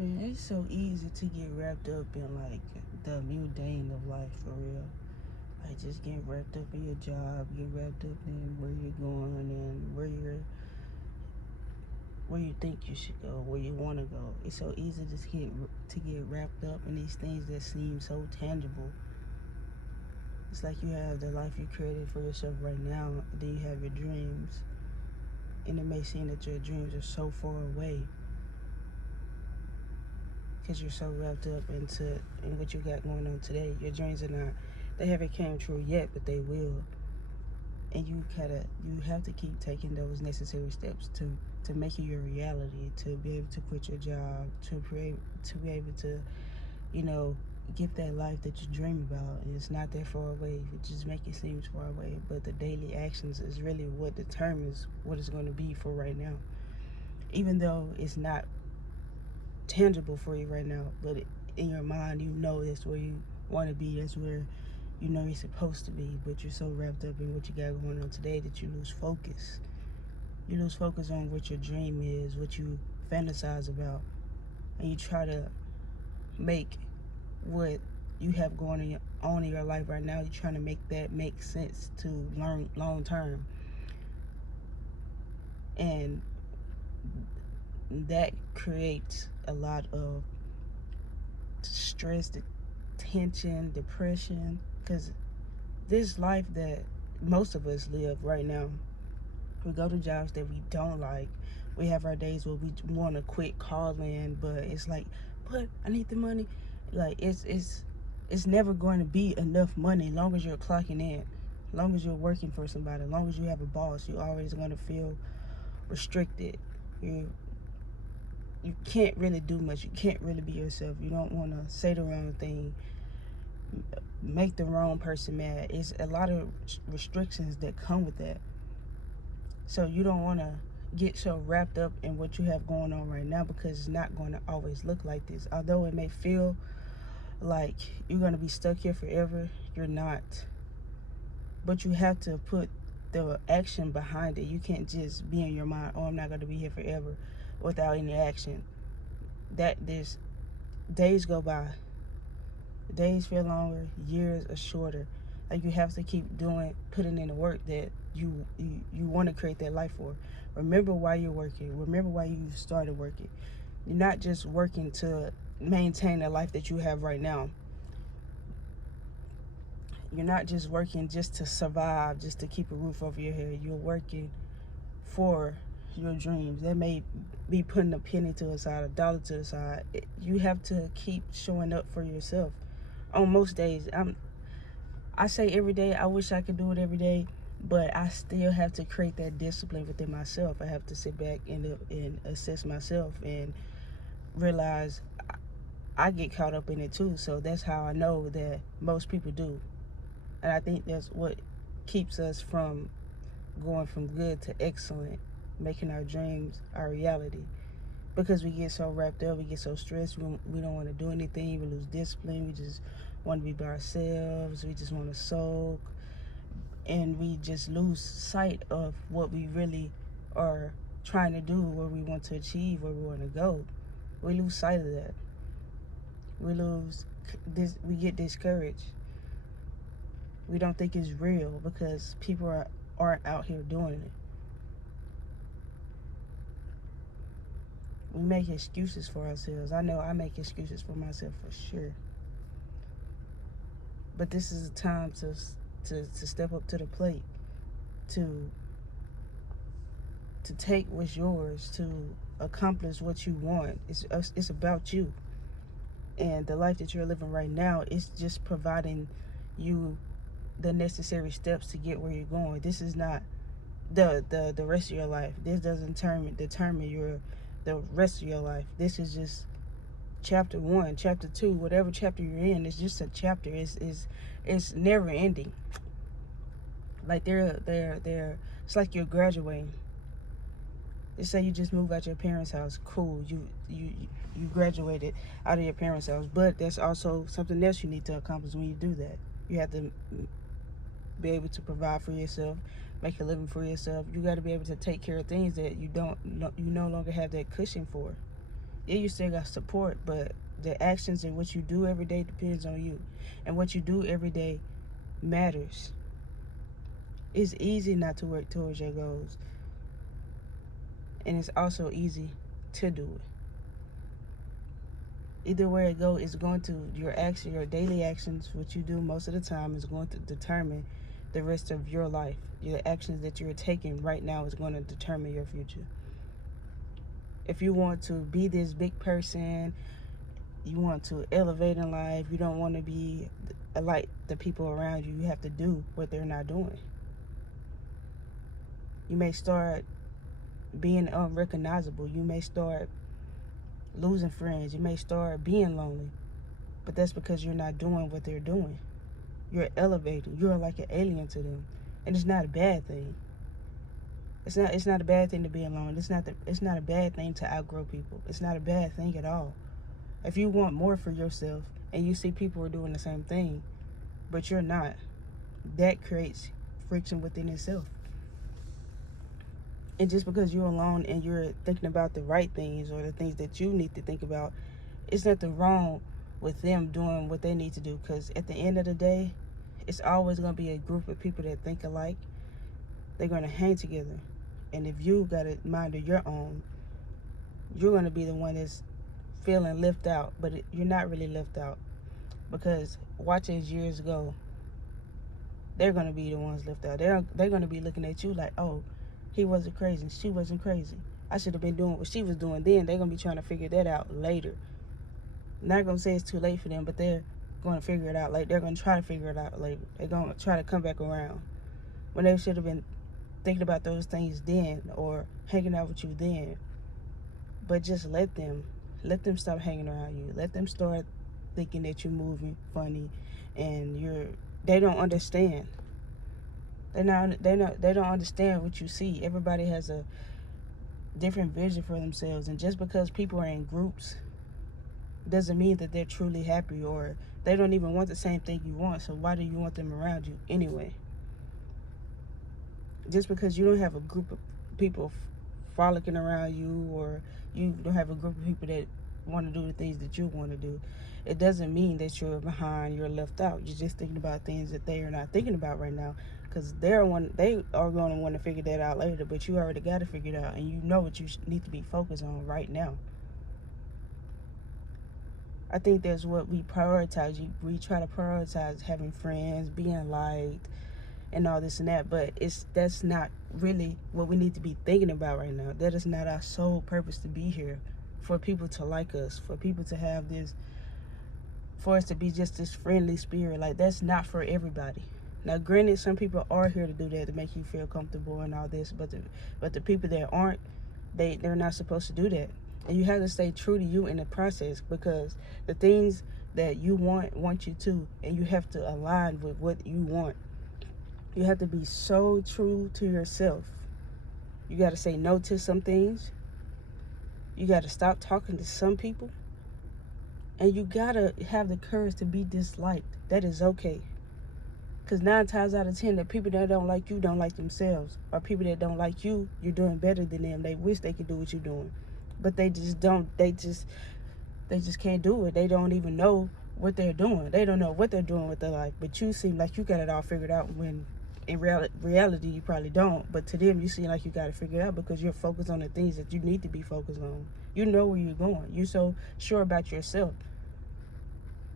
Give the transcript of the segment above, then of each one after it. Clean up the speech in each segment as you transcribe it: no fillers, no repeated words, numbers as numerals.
Man, it's so easy to get wrapped up in like the mundane of life for real. Like just get wrapped up in your job, get wrapped up in where you're going and where you think you should go, where you want to go. It's so easy to get wrapped up in these things that seem so tangible. It's like you have the life you created for yourself right now, and then you have your dreams, and it may seem that your dreams are so far away because you're so wrapped up in what you got going on today. Your dreams are not, they haven't came true yet, but they will. And you have to keep taking those necessary steps to make it your reality, to be able to quit your job, to be able to, you know, get that life that you dream about. And it's not that far away. It just make it seem far away, but the daily actions is really what determines what it's going to be for right now. Even though it's not tangible for you right now, but in your mind, you know that's where you want to be. That's where you know you're supposed to be. But you're so wrapped up in what you got going on today that you lose focus. You lose focus on what your dream is, what you fantasize about, and you try to make what you have going on in your life right now. You're trying to make that make sense to learn long term, and that creates a lot of stress, tension, depression, because this life that most of us live right now, we go to jobs that we don't like. We have our days where we want to quit calling, but it's like, but I need the money. Like it's never going to be enough money as long as you're clocking in, as long as you're working for somebody, as long as you have a boss. You're always going to feel restricted. You can't really do much. You can't really be yourself. You don't want to say the wrong thing, make the wrong person mad. It's a lot of restrictions that come with that. So you don't want to get so wrapped up in what you have going on right now, because it's not going to always look like this. Although it may feel like you're going to be stuck here forever, you're not. But you have to put the action behind it. You can't just be in your mind, oh, I'm not going to be here forever, without any action. That there's days go by, days feel longer, years are shorter. Like you have to keep putting in the work that you want to create that life for. Remember why you're working. Remember why you started working. You're not just working to maintain the life that you have right now. You're not just working just to survive, just to keep a roof over your head. You're working for your dreams. That may be putting a penny to the side, a dollar to the side. You have to keep showing up for yourself. On most days, I say every day, I wish I could do it every day, but I still have to create that discipline within myself. I have to sit back and assess myself and realize I get caught up in it too. So that's how I know that most people do. And I think that's what keeps us from going from good to excellent, making our dreams our reality. Because we get so wrapped up, we get so stressed, we don't want to do anything, we lose discipline, we just want to be by ourselves, we just want to sulk, and we just lose sight of what we really are trying to do, where we want to achieve, where we want to go. We lose sight of that. We lose this. We get discouraged. We don't think it's real because people aren't out here doing it. We make excuses for ourselves. I know I make excuses for myself for sure. But this is a time to step up to the plate, to take what's yours, to accomplish what you want. It's about you. And the life that you're living right now is just providing you the necessary steps to get where you're going. This is not the rest of your life. This doesn't determine the rest of your life. This is just chapter 1, chapter 2, whatever chapter you're in. It's just a chapter. It's never ending. Like they're it's like you're graduating. Just say you just moved out your parents' house. Cool. You graduated out of your parents' house. But there's also something else you need to accomplish when you do that. You have to be able to provide for yourself, make a living for yourself. You got to be able to take care of things that you no longer have that cushion for. Yeah, you still got support, but the actions and what you do every day depends on you. And what you do every day matters. It's easy not to work towards your goals. And it's also easy to do it. Either way it go, it's going to, your action, your daily actions, what you do most of the time is going to determine the rest of your life. Your actions that you're taking right now is going to determine your future. If you want to be this big person, you want to elevate in life, you don't want to be like the people around you, you have to do what they're not doing. You may start being unrecognizable. You may start losing friends. You may start being lonely. But that's because you're not doing what they're doing. You're elevating. You're like an alien to them. And it's not a bad thing. It's not a bad thing to be alone. It's not a bad thing to outgrow people. It's not a bad thing at all. If you want more for yourself and you see people are doing the same thing, but you're not, that creates friction within itself. And just because you're alone and you're thinking about the right things or the things that you need to think about, it's nothing wrong with them doing what they need to do. Because at the end of the day, it's always going to be a group of people that think alike. They're going to hang together. And if you got a mind of your own, you're going to be the one that's feeling left out. But you're not really left out. Because watch as years go, they're going to be the ones left out. They're going to be looking at you like, oh, he wasn't crazy. She wasn't crazy. I should have been doing what she was doing then. They're going to be trying to figure that out later. Not going to say it's too late for them, but they're going to figure it out. Like, they're going to try to figure it out later. They're going to try to come back around when they should have been thinking about those things then or hanging out with you then. But just let them stop hanging around you. Let them start thinking that you're moving funny and they don't understand. They don't understand what you see. Everybody has a different vision for themselves, and just because people are in groups doesn't mean that they're truly happy, or they don't even want the same thing you want. So why do you want them around you anyway? Just because you don't have a group of people frolicking around you, or you don't have a group of people that want to do the things that you want to do, it doesn't mean that you're behind, you're left out. You're just thinking about things that they are not thinking about right now, because they are going to want to figure that out later. But you already got to figure it out, and you know what you need to be focused on right now. I think that's what we prioritize. We try to prioritize having friends, being liked, and all this and that. But that's not really what we need to be thinking about right now. That is not our sole purpose to be here. For people to like us, for people to have this, for us to be just this friendly spirit. Like, that's not for everybody. Now, granted, some people are here to do that, to make you feel comfortable and all this. But the people that aren't, they're not supposed to do that. And you have to stay true to you in the process, because the things that you want you to, and you have to align with what you want. You have to be so true to yourself. You got to say no to some things. You got to stop talking to some people. And you got to have the courage to be disliked. That is okay. Because 9 times out of 10, the people that don't like you don't like themselves. Or people that don't like you, you're doing better than them. They wish they could do what you're doing. But they just don't. They just can't do it. They don't even know what they're doing. They don't know what they're doing with their life. But you seem like you got it all figured out, when in reality you probably don't. But to them, you seem like you got it figured out because you're focused on the things that you need to be focused on. You know where you're going. You're so sure about yourself.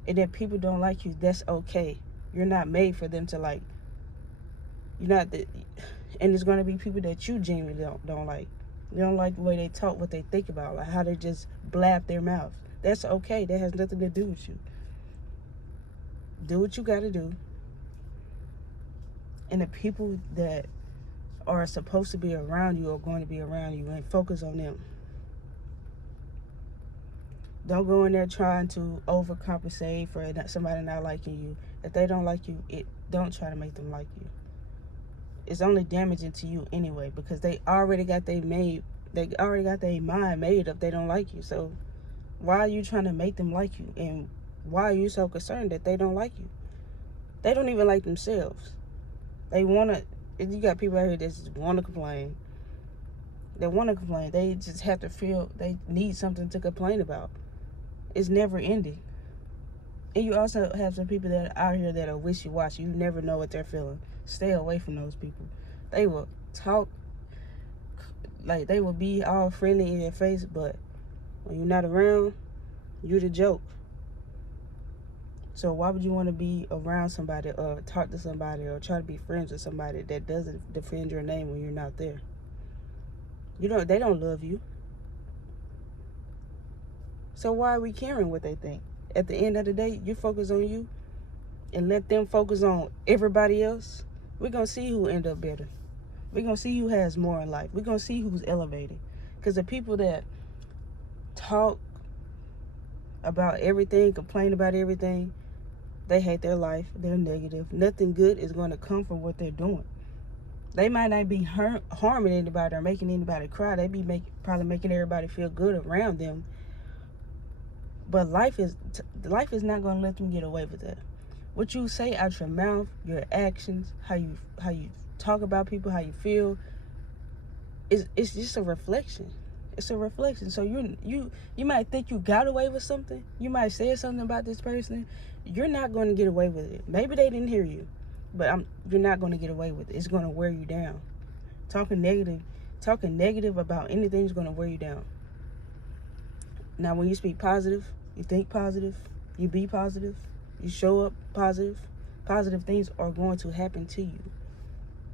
And if people don't like you, that's okay. You're not made for them to like. You're not the, and there's going to be people that you genuinely don't like. You don't like the way they talk, what they think about, like how they just blab their mouth. That's okay. That has nothing to do with you. Do what you got to do. And the people that are supposed to be around you are going to be around you, and focus on them. Don't go in there trying to overcompensate for somebody not liking you. If they don't like you, don't try to make them like you. It's only damaging to you anyway, because they already got their mind made up they don't like you. So why are you trying to make them like you? And why are you so concerned that they don't like you? They don't even like themselves. They want to, you got people out here that just want to complain. They want to complain. They just have to feel they need something to complain about. It's never ending. And you also have some people that are out here that are wishy-washy. You never know what they're feeling. Stay away from those people. They will talk, like they will be all friendly in your face, but when you're not around, you're the joke. So why would you want to be around somebody or talk to somebody or try to be friends with somebody that doesn't defend your name when you're not there? They don't love you. So why are we caring what they think? At the end of the day, you focus on you and let them focus on everybody else. We're going to see who end up better. We're going to see who has more in life. We're going to see who's elevated. Because the people that talk about everything, complain about everything, they hate their life. They're negative. Nothing good is going to come from what they're doing. They might not be harming anybody or making anybody cry. They be probably making everybody feel good around them. But life is not going to let them get away with that. What you say out your mouth, your actions, how you talk about people, how you feel, it's just a reflection. It's a reflection. So you might think you got away with something. You might say something about this person. You're not going to get away with it. Maybe they didn't hear you, but you're not going to get away with it. It's going to wear you down. Talking negative about anything is going to wear you down. Now, when you speak positive, you think positive, you be positive, you show up positive, positive things are going to happen to you.